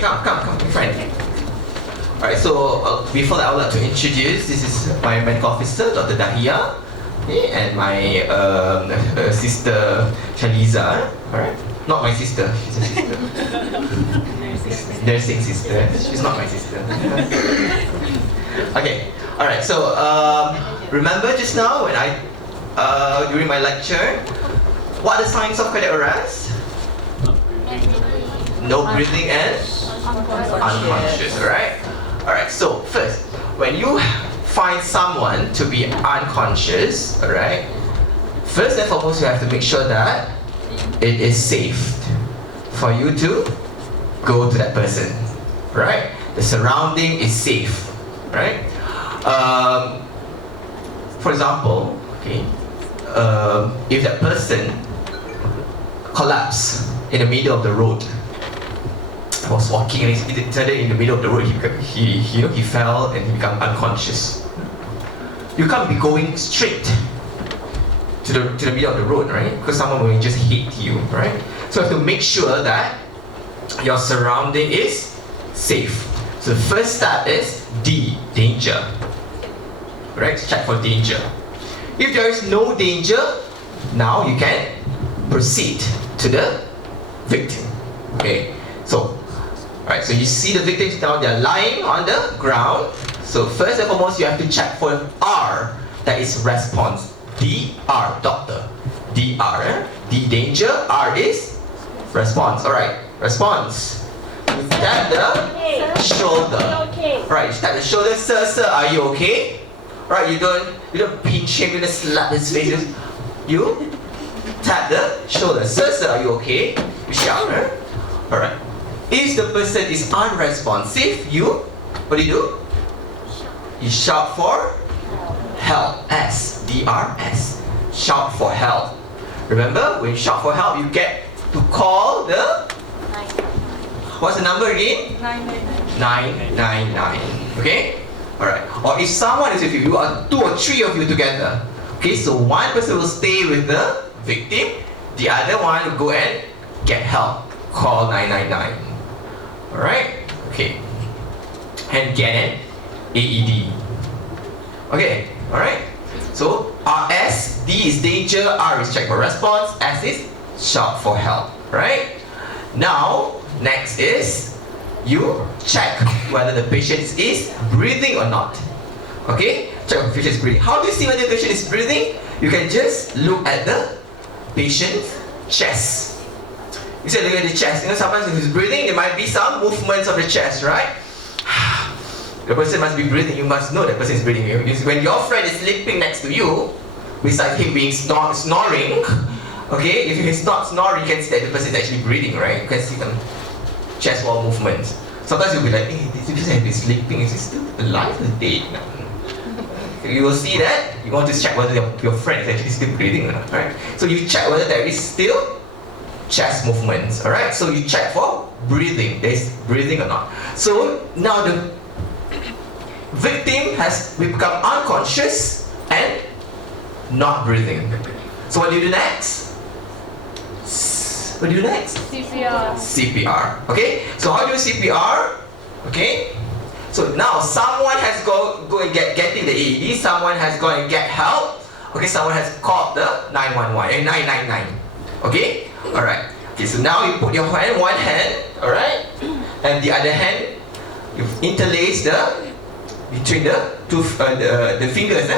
come, my friend. Alright, so before that, I would like to introduce, this is my medical officer, Dr. Dahia, okay, and my sister, Shaliza. Alright, not my sister, she's a sister. Nursing sister, she's not my sister. Okay, alright, so remember just now when during my lecture, what are the signs of cardiac arrest? No breathing and unconscious, alright? Alright, so first, when you find someone to be unconscious, alright, first and foremost you have to make sure that it is safe for you to go to that person, right? The surrounding is safe, right? For example, okay, if that person collapsed in the middle of the road, was walking and he suddenly in the middle of the road he fell and he became unconscious. You can't be going straight to the middle of the road, right? Because someone will just hit you, right? So you have to make sure that your surrounding is safe. So the first step is D, danger. Right? Check for danger. If there is no danger, now you can proceed to the victim. Okay, so alright, so you see the victims now, they're lying on the ground. So first and foremost, you have to check for R, that is response. D, R, doctor. D, R, D, danger, R is response. Alright, response. You tap the shoulder. Right, you tap the shoulder, sir, are you okay? Right, you don't pinch him, you don't slap his face. You tap the shoulder, sir, are you okay? You shout, right? Alright. If the person is unresponsive, what do? You shout for help. S, D-R-S. Shout for help. Remember, when you shout for help, you get to call the... What's the number again? 999. Okay? Alright. Or if someone is with you, you are 2 or 3 of you together. Okay, so one person will stay with the victim, the other one will go and get help. Call 999. Alright? Okay. And get an AED. Okay, alright? So RS, D is danger, R is check for response, S is shout for help. Right? Now, next is you check whether the patient is breathing or not. Okay? Check if the patient is breathing. How do you see whether the patient is breathing? You can just look at the patient's chest. You say look at the chest. You know, sometimes if he's breathing, there might be some movements of the chest, right? The person must be breathing. You must know that person is breathing. When your friend is sleeping next to you, besides him being snoring, okay, if he's not snoring, you can see that the person is actually breathing, right? You can see some chest wall movements. Sometimes you'll be like, hey, this person has been sleeping. Is he still alive or dead? No. You will see that. You want to check whether your friend is actually still breathing or not, right? So you check whether there is still chest movements, alright? So you check for breathing, there is breathing or not. So now the victim has become unconscious and not breathing. So what do you do next? What do you do next? CPR. CPR, okay? So how do you CPR? Okay? So now someone has go and getting the AED, someone has gone and get help, okay? Someone has called the 911, 999, okay? Alright, okay, so now you put your hand, one hand, alright, and the other hand, you interlace between the two, the fingers,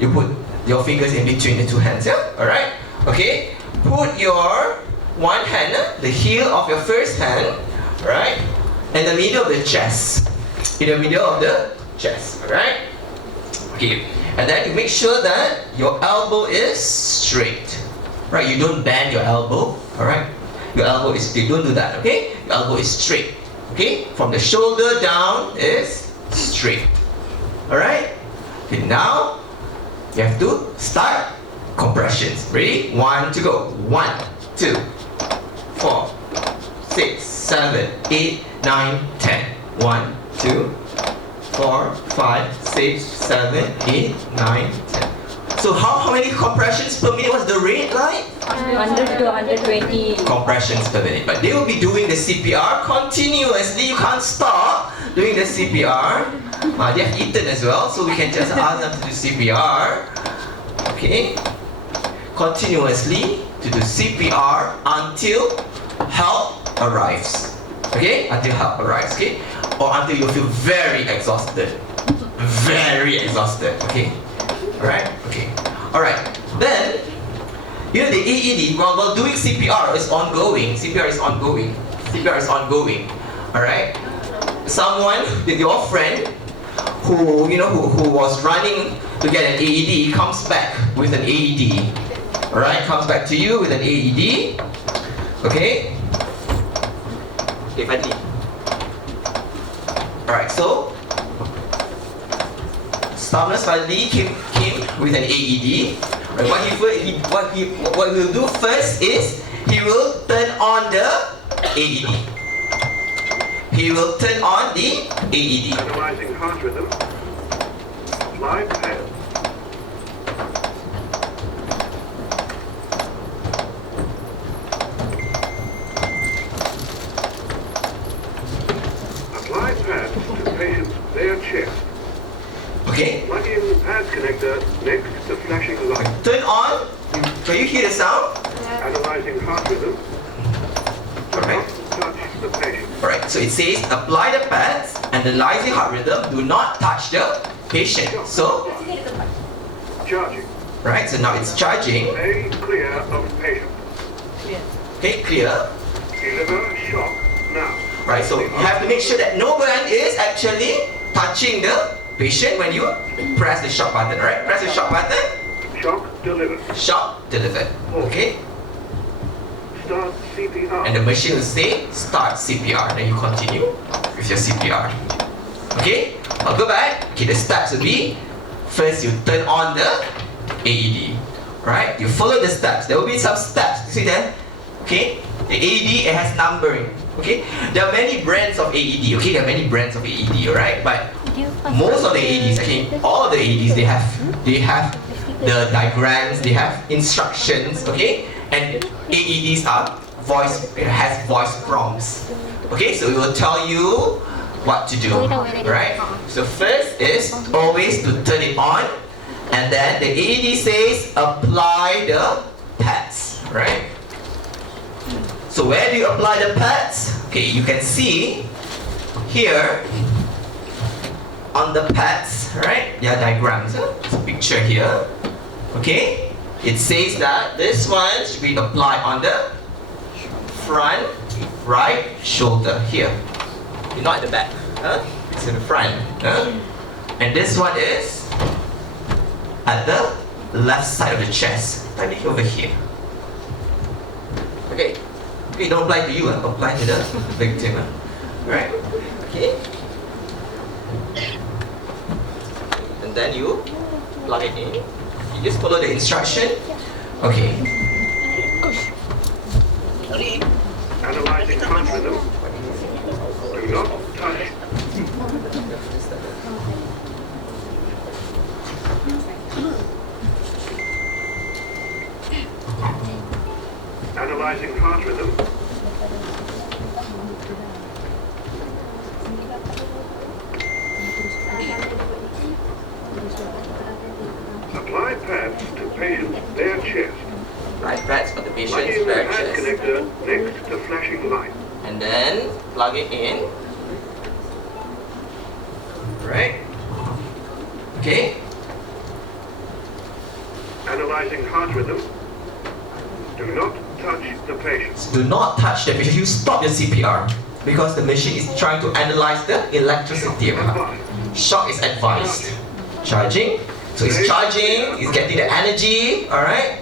you put your fingers in between the two hands, yeah, alright, okay, put your one hand, the heel of your first hand, right, in the middle of the chest, alright, okay, and then you make sure that your elbow is straight. Right, you don't bend your elbow, alright? Your elbow is straight, don't do that, okay? Your elbow is straight, okay? From the shoulder down is straight, alright? Okay, now you have to start compressions. Ready? 1 to go. 1, 2, 4, 6, 7, 8, 9, 10. 1, 2, 4, 5, 6, 7, 8, 9, 10. So how many compressions per minute was the rate like? 100 to 120. Compressions per minute. But they will be doing the CPR continuously. You can't stop doing the CPR. They have eaten as well, so we can just ask them to do CPR. Okay. Continuously to do CPR until help arrives. Okay? Until help arrives. Okay? Or until you feel very exhausted. Very exhausted. Okay? Alright? Okay. Alright. Then, you know the AED, while doing CPR is ongoing. CPR is ongoing. CPR is ongoing. Alright? Someone, your friend, who was running to get an AED comes back with an AED. Alright? Comes back to you with an AED. Okay? Okay, Fadli. Alright, so Stainless Fadli came with an AED. Right, what he will do first is he will turn on the AED. He will turn on the AED. Analyzing heart rhythm. Slide pad. Apply pads to patient's bare chest. Okay. Plug in pad connector next to flashing light. Turn on. Can you hear the sound? Analyzing heart rhythm. Alright. Touch the patient. Alright, so it says apply the pads and analyzing heart rhythm. Do not touch the patient. So, Charging. right, so now it's charging. A clear of patient. Okay, clear. Deliver shock now. Right, so you have to make sure that no one is actually touching the patient when you press the shock button, right? Press the shock button, Shock delivered. shock delivered. Okay, Start CPR. and the machine will say start CPR. Then you continue with your CPR. Okay, I'll go back. Okay, the steps will be first you turn on the AED, right? You follow the steps. There will be some steps. You see that? Okay, the AED it has numbering. Okay, there are many brands of AED. Okay, there are many brands of AED. Alright, but most of the AEDs, actually all of the AEDs, they have the diagrams, they have instructions. Okay, and AEDs are has voice prompts. Okay, so it will tell you what to do. Right? So first is always to turn it on, and then the AED says apply the pads. Right? So where do you apply the pads? Okay, you can see here on the pads, right? There are diagrams. There's a picture here. Okay, it says that this one should be applied on the front right shoulder here. Not at the back. It's in the front. And this one is at the left side of the chest. Like over here. Okay. Okay, don't apply to you, apply to the victim. Right? Okay. And then you plug it in. You just follow the instruction. Okay. Analyzing heart rhythm. Do not touch. Analyzing heart rhythm. Apply pads to patient's bare chest. Right, pads for the Plug patient's in bare pad chest. connector next to flashing light. And then plug it in. Right? Okay. Analyzing heart rhythm. Do not touch the patient. Do not touch the patient. You stop the CPR because the machine is trying to analyze the electricity of the heart. Shock is advised. Charging. So it's charging, it's getting the energy, alright?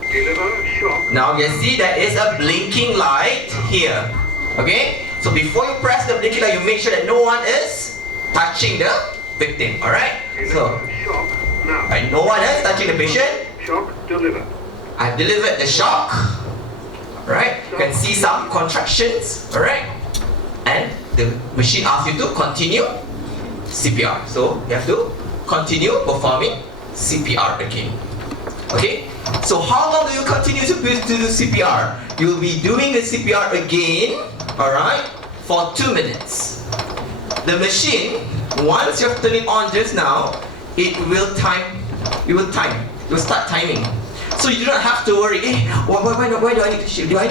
Deliver shock. Now you see there is a blinking light here. Okay? So before you press the blinking light, you make sure that no one is touching the victim, alright? So, Deliver shock now. right, no one is touching the patient. Shock delivered. I've delivered the shock. Alright? You can see some contractions, alright? And the machine asks you to continue CPR. So you have to continue performing CPR again. Okay? So how long do you continue to do CPR? You'll be doing the CPR again, alright, for 2 minutes. The machine, once you've turned it on just now, it will start timing. So you don't have to worry, why do I need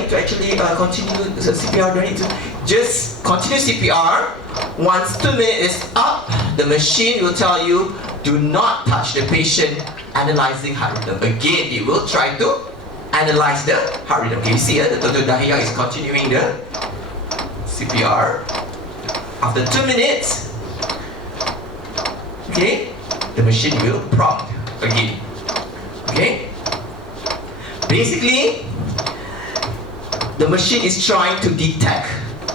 to actually continue the CPR? Do I need to just continue CPR? Once 2 minutes is up, the machine will tell you, do not touch the patient, analyzing heart rhythm. Again, it will try to analyze the heart rhythm. Okay, you see, the Dr. Dahlia is continuing the CPR. After 2 minutes, okay, the machine will prompt again. Okay? Basically, the machine is trying to detect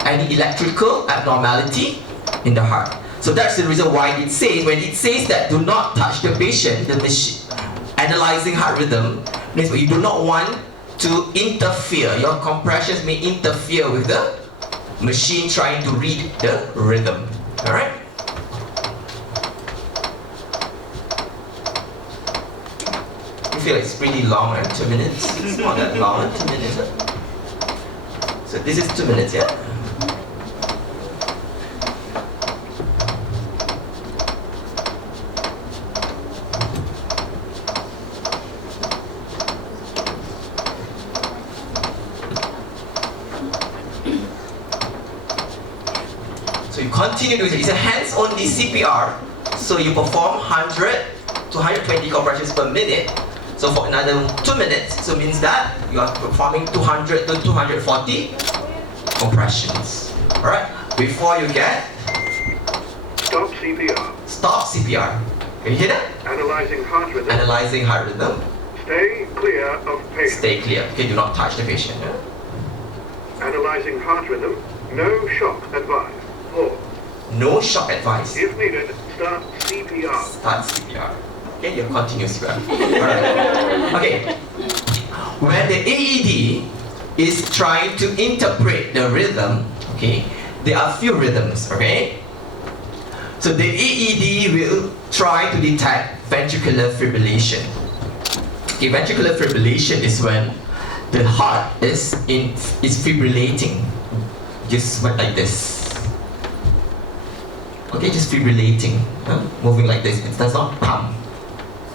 any electrical abnormality in the heart. So that's the reason why it says, when it says that do not touch the patient, the machine analyzing heart rhythm, means you do not want to interfere. Your compressions may interfere with the machine trying to read the rhythm. Alright? You feel like it's pretty long, right? 2 minutes? It's not that long, 2 minutes. So this is 2 minutes, yeah? So you continue doing it. It's a hands-only CPR. So you perform 100 to 120 compressions per minute. So for another 2 minutes, so means that you are performing 200 to 240 compressions. Alright? Before you get Stop CPR. stop CPR. Can you hear that? Analyzing heart rhythm. Analyzing heart rhythm. Stay clear of patient. Stay clear. Okay, do not touch the patient. Yeah? Analyzing heart rhythm. No shock advised. Pause. No shock advice. If needed, start CPR. Start CPR. Okay, you continue CPR. Alright. Okay. When the AED is trying to interpret the rhythm, okay, there are few rhythms, okay? So the AED will try to detect ventricular fibrillation. Okay, ventricular fibrillation is when the heart is fibrillating. Just went like this. Okay, just fibrillating, moving like this. It does not pump.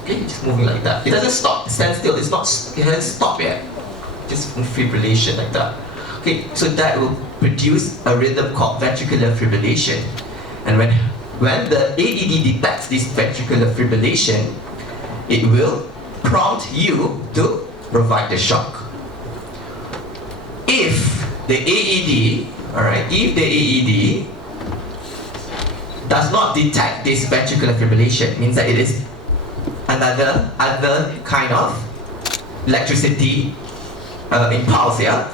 Okay, just moving like that. It doesn't stop. Stand still. It hasn't stopped yet. Just fibrillation like that. Okay, so that will produce a rhythm called ventricular fibrillation. And when the AED detects this ventricular fibrillation, it will prompt you to provide the shock. If the AED, alright, if the AED does not detect this ventricular fibrillation, means that it is other kind of electricity impulse, yeah?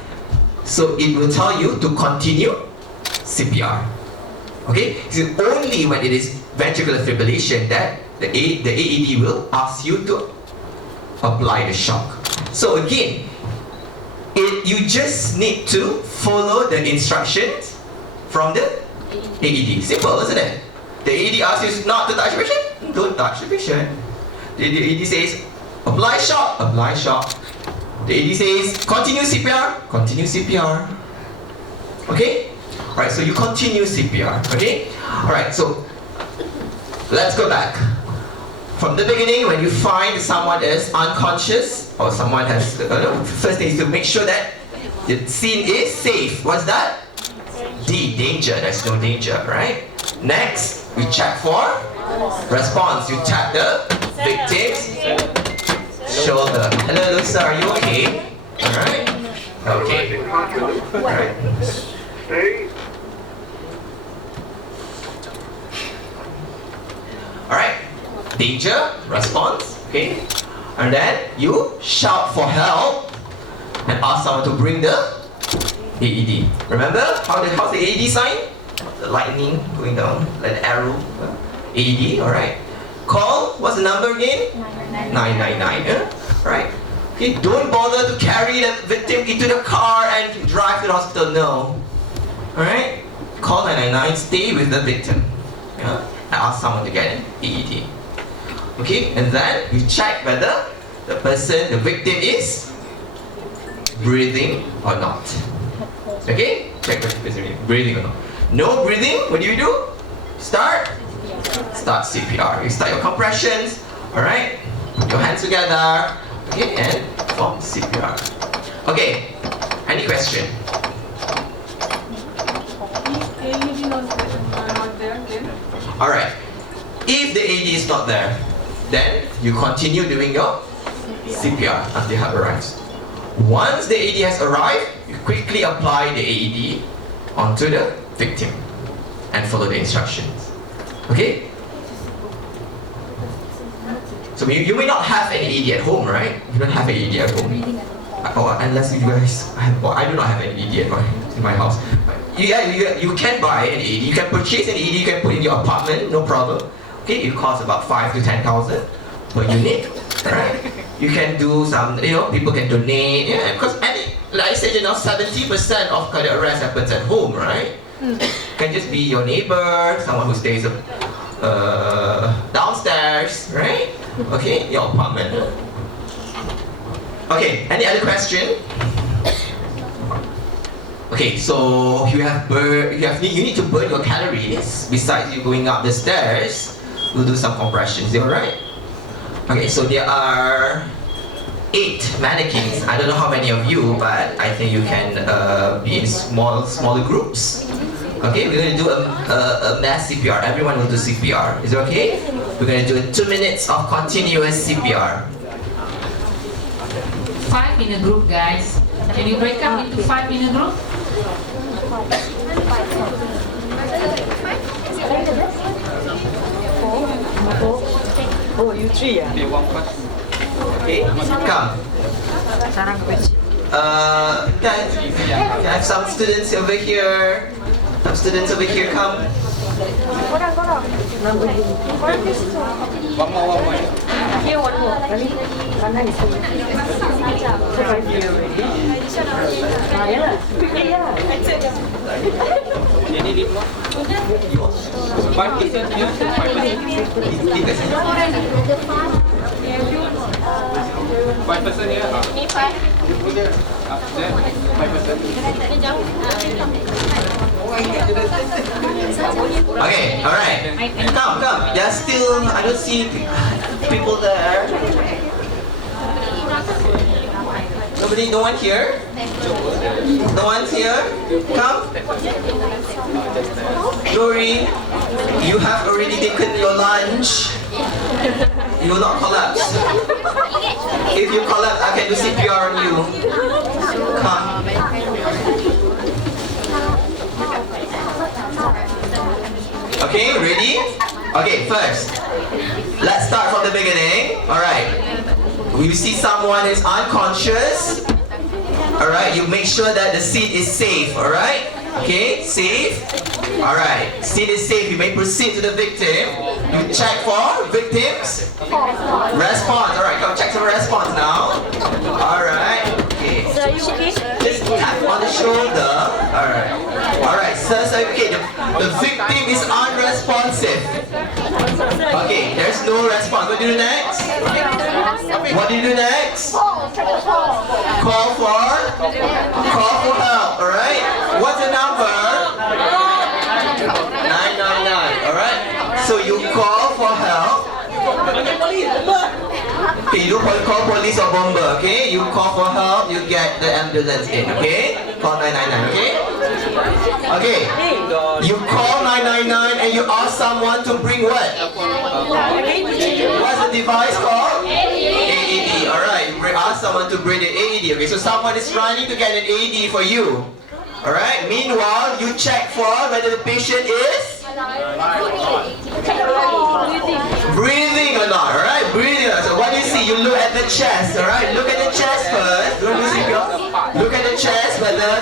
So it will tell you to continue CPR. Okay? So only when it is ventricular fibrillation that the AED will ask you to apply the shock. So again, you just need to follow the instructions from the AED. Simple, isn't it? The AED asks you not to touch the patient, don't touch the patient. The AED says, apply shock, apply shock. The AED says, continue CPR, continue CPR. Okay? Alright, so you continue CPR, okay? Alright, so let's go back. From the beginning, when you find someone is unconscious, or someone has, first thing is to make sure that the scene is safe. What's that? D, danger. There's no danger, right? Next, we check for response. You tap the victim's shoulder. Hello, Lusa, are you okay? Alright? Okay. Analyzing heart rhythm. Alright. Stay. Alright. Danger, response, okay? And then you shout for help and ask someone to bring the AED. Remember how's the AED sign? The lightning going down, like an arrow. AED, alright. Call, what's the number again? 999. Right? Okay, don't bother to carry the victim into the car and drive to the hospital, no. Alright? Call 999, stay with the victim. Yeah? And ask someone to get an AED. Okay, and then you check whether the person, the victim is breathing or not. Okay, check whether the person is breathing or not. No breathing, what do? Start CPR. You start your compressions, alright? Put your hands together, okay, and perform CPR. Okay, any question? Alright, if the AED is not there, then you continue doing your CPR until help arrives. Once the AED has arrived, you quickly apply the AED onto the victim and follow the instructions. Okay? So you may not have an AED at home, right? You don't have an AED at home. Oh, unless you guys have, well, I do not have an AED in my house. You can buy an AED, you can purchase an AED, you can put in your apartment, no problem. Okay, it costs about 5 to 10,000 per unit, right? You can do some, people can donate, yeah, because like I said, 70% of cardiac arrest happens at home, right? Can just be your neighbor, someone who stays downstairs, right? Okay, your apartment. Okay, any other question? Okay, so you need to burn your calories besides you going up the stairs. We'll do some compressions. Is that alright? Okay, so there are 8 mannequins. I don't know how many of you, but I think you can be in smaller groups. Okay, we're going to do a mass CPR. Everyone will do CPR. Is it okay? We're going to do 2 minutes of continuous CPR. 5 in a group, guys. Can you break up into 5 in a group? Oh, you 3, yeah? Okay, come. Guys, I have some students over here. Some students over here, come. One more. Here, one more. One is Jadi di blok. 5% here, 5% here. Ini 5. Then 5%. Okay, alright. Come. There's still, I don't see people there. No one here? No one's here? Come. Dory, you have already taken your lunch. You will not collapse. If you collapse, I can do CPR on you. Come. Okay, ready? Okay, first, let's start from the beginning. Alright. You see someone is unconscious. Alright, you make sure that the seat is safe. Alright? Okay, safe. Alright, seat is safe. You may proceed to the victim. You check for victims. Response. Alright, come check for response now. Alright. Okay. Just tap on the shoulder. Alright. Alright, sir, okay, the victim is unresponsive. Okay, there's no response. What do you do next? What do you do next? Call for help, alright? What's the number? 999, alright? So you call for help. Okay, you don't call police or bomber, okay? You call for help, you get the ambulance in, okay? Call 999, okay? Okay, you call 999 and you ask someone to bring what? What's the device called? AED, alright. You ask someone to bring the AED, okay? So someone is running to get an AED for you. Alright, meanwhile, you check for whether the patient is breathing or not, alright? Breathing. So what do you see? You look at the chest, alright? Look at